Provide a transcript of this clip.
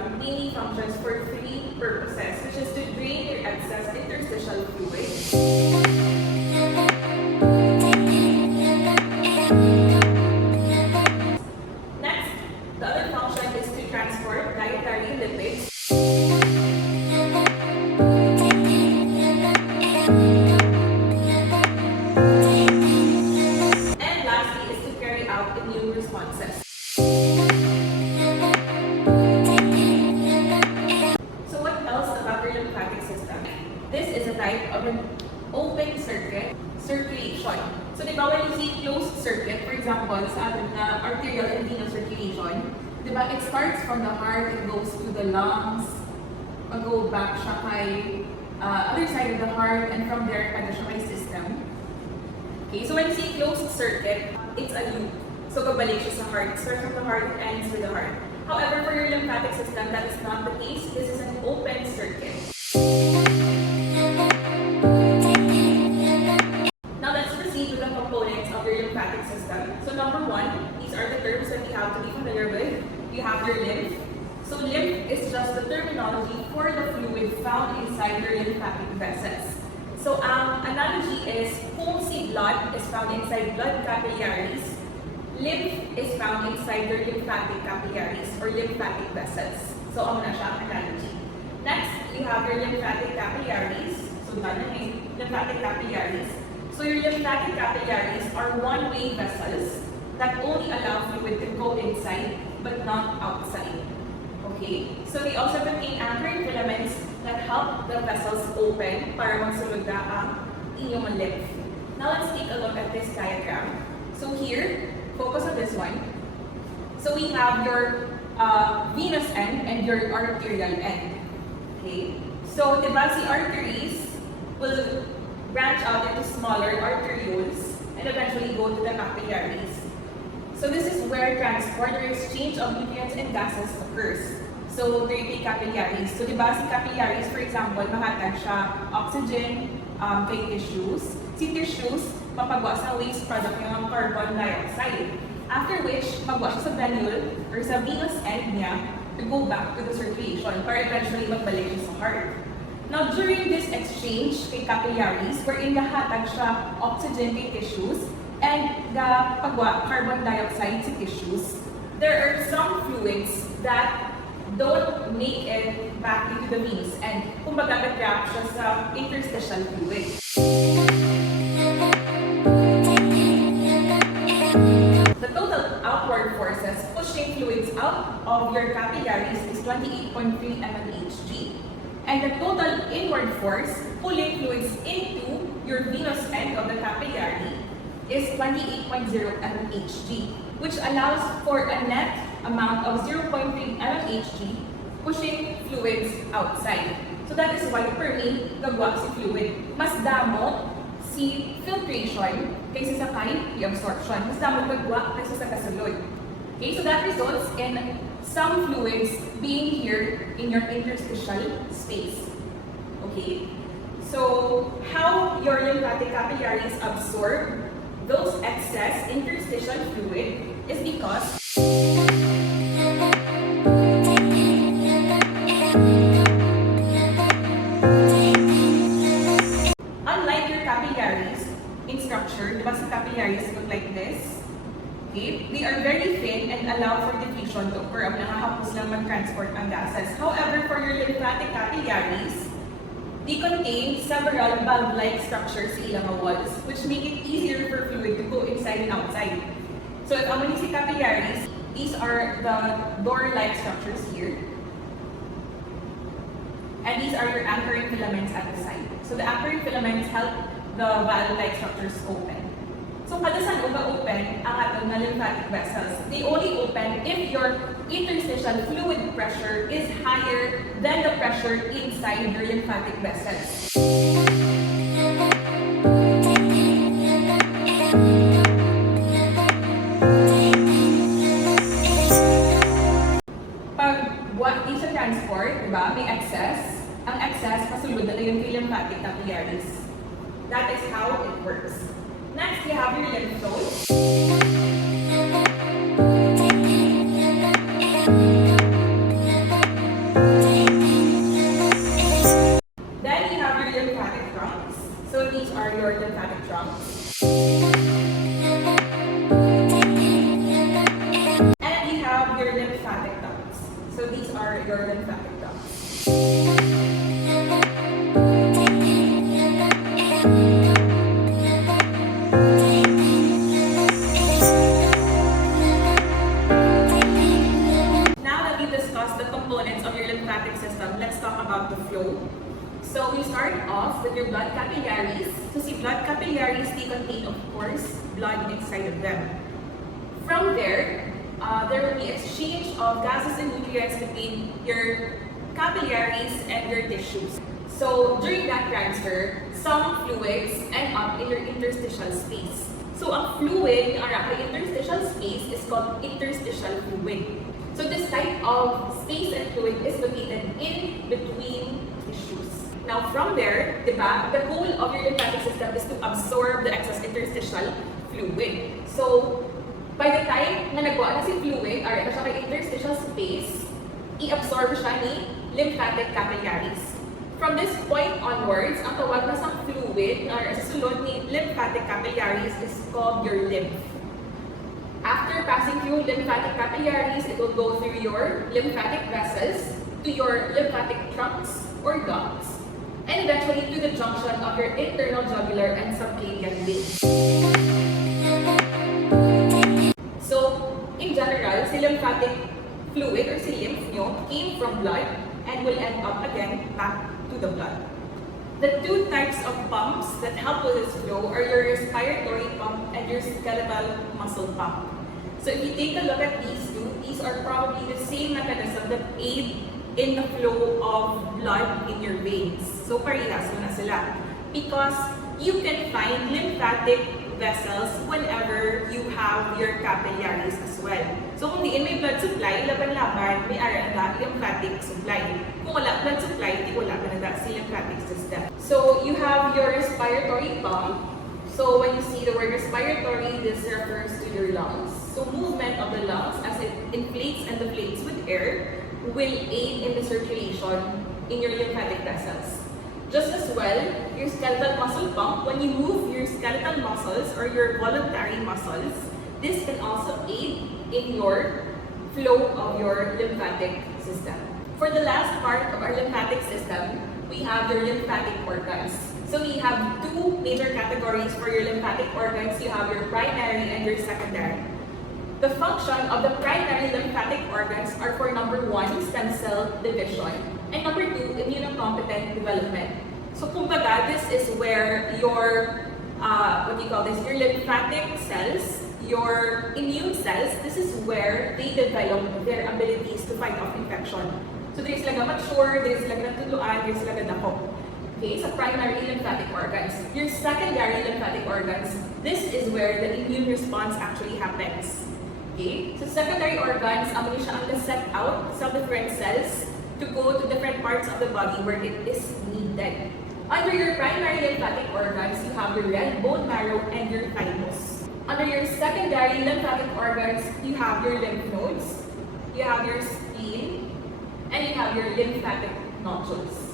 system mainly functions for three purposes, which is to drain your excess interstitial fluid, next, the other function is to transport dietary lipids, and lastly is to carry out immune responses. So what else about your lymphatic system? This is a type of an open circuit circulation. So di ba when you see closed circuit, for example, sa atin na arterial and venous circulation, di ba it starts from the heart, it goes to the lungs, mag-go back siya kay other side of the heart, and from there, kada siya kay system. Okay, so when you see closed circuit, it's a loop. So babalik siya sa heart, starts from the heart, and ends with the heart. However, for your lymphatic system, that is not the case. This is an open circuit. Now let's proceed with the components of your lymphatic system. So number one, these are the terms that you have to be familiar with. You have your lymph. So lymph is just the terminology for the fluid found inside your lymphatic vessels. So analogy is kung si blood is found inside blood capillaries, lymph is found inside your lymphatic capillaries or lymphatic vessels. So ang na siya analogy. Next, you have your lymphatic capillaries. So lymphatic capillaries. So your lymphatic capillaries are one-way vessels that only allow fluid to go inside but not outside. Okay? So they also contain anchoring filaments that help the vessels open para magsulod na ang inyong lymph. Now let's take a look at this diagram. So here, focus on this one. So we have your venous end and your arterial end. Okay? So diba si arteries will branch out into smaller arterioles and eventually go to the capillaries. So this is where transport or exchange of nutrients and gases occurs. So there yung capillaries. So diba si capillaries, for example, mahatag siya oxygen kay tissues. Si tissues, papagawa sa waste product ng carbon dioxide. After which, magwa siya sa venule or sa venous end niya to go back to the circulation para eventually magbalik siya sa heart. Now, during this exchange kay capillaries, wherein nahatag siya oxygen kay tissues and pagwa carbon dioxide sa tissues, there are some fluids that don't make it back into the venous end. Kumbaga, nag-trap siya sa interstitial fluid. The total outward forces pushing fluids out of your capillaries is 28.3 mmHg. And the total inward force pulling fluids into your venous end of the capillary is 28.0 mmHg, which allows for a net amount of 0.3 mmHg pushing fluids outside. So that is why per me, gagwa si fluid. Mas damo si filtration kaysa sa absorption. Mas damo gagwa kaysa sa kasulod. Okay, so that results in some fluids being here in your interstitial space. Okay, so how your lymphatic capillaries absorb those excess interstitial fluid is because unlike your capillaries in structure, diba sa capillaries look like this? Okay? They are very thin and allow for diffusion to occur. Ang nakakapos lang mag-transport ang gases. However, for your lymphatic capillaries, they contain several valve-like structures sa ilang walls, which make it easier for fluid to go inside and outside. So if I'm si capillaries, these are the door-like structures here. And these are your anchoring filaments at the side. So the anchoring filaments help the valve-like structures open. So kada saan open ang atong na lymphatic vessels? They only open if your interstitial fluid pressure is higher than the pressure inside your lymphatic vessels. Pag what is a transport, diba, may excess, ang excess pasulod na yung lymphatic capillaries. That is how it works. Next, you have your lymph nodes. are your lymphatic ducts. Now that we've discussed the components of your lymphatic system, let's talk about the flow. So we start off with your blood capillaries. So see, blood capillaries, they contain, of course, blood inside of them. From there, there will be exchange of gases and nutrients between your capillaries and your tissues. So during that transfer, some fluids end up in your interstitial space. So ang fluid na ara kay interstitial space is called interstitial fluid. So this type of space and fluid is located in between tissues. Now from there, diba, the goal of your lymphatic system is to absorb the excess interstitial fluid. So by the time na nagwa na si fluid, or na siya kay interstitial space, i-absorb siya ni lymphatic capillaries. From this point onwards, ang tawag na sa fluid, or sa sulod ni lymphatic capillaries is called your lymph. After passing through lymphatic capillaries, it will go through your lymphatic vessels to your lymphatic trunks or ducts, and eventually to the junction of your internal jugular and subclavian veins. So, in general, si lymphatic fluid or si lymph nyo came from blood and will end up again back to the blood. The two types of pumps that help with this flow are your respiratory pump and your skeletal muscle pump. So if you take a look at these two, these are probably the same mechanism that aid in the flow of blood in your veins. So parehas mo na sila. Because you can find lymphatic vessels whenever you have your capillaries as well. So kung diin may blood supply, laban-laban, may ara-anda lymphatic supply. Kung wala blood supply, di wala ka si lymphatic system. So you have your respiratory pump. So when you see the word respiratory, this refers to your lungs. So movement of the lungs as it inflates and deflates with air will aid in the circulation in your lymphatic vessels. Just as well, your skeletal muscle pump, when you move your skeletal muscles or your voluntary muscles, this can also aid in your flow of your lymphatic system. For the last part of our lymphatic system, we have your lymphatic organs. So we have two major categories for your lymphatic organs. You have your primary and your secondary. The function of the primary lymphatic organs are for number 1, stem cell division, and number 2, immunocompetent development. So kumbaga, this is where your, your lymphatic cells, your immune cells, this is where they develop their abilities to fight off infection. So there's like a mature, there's like a natuluan, there's like a dako. Okay, so primary lymphatic organs. Your secondary lymphatic organs, this is where the immune response actually happens. Okay, so secondary organs, ang siya ang set out sa different cells to go to different parts of the body where it is needed. Under your primary lymphatic organs, you have your red bone marrow and your thymus. Under your secondary lymphatic organs, you have your lymph nodes, you have your spleen, and you have your lymphatic nodules.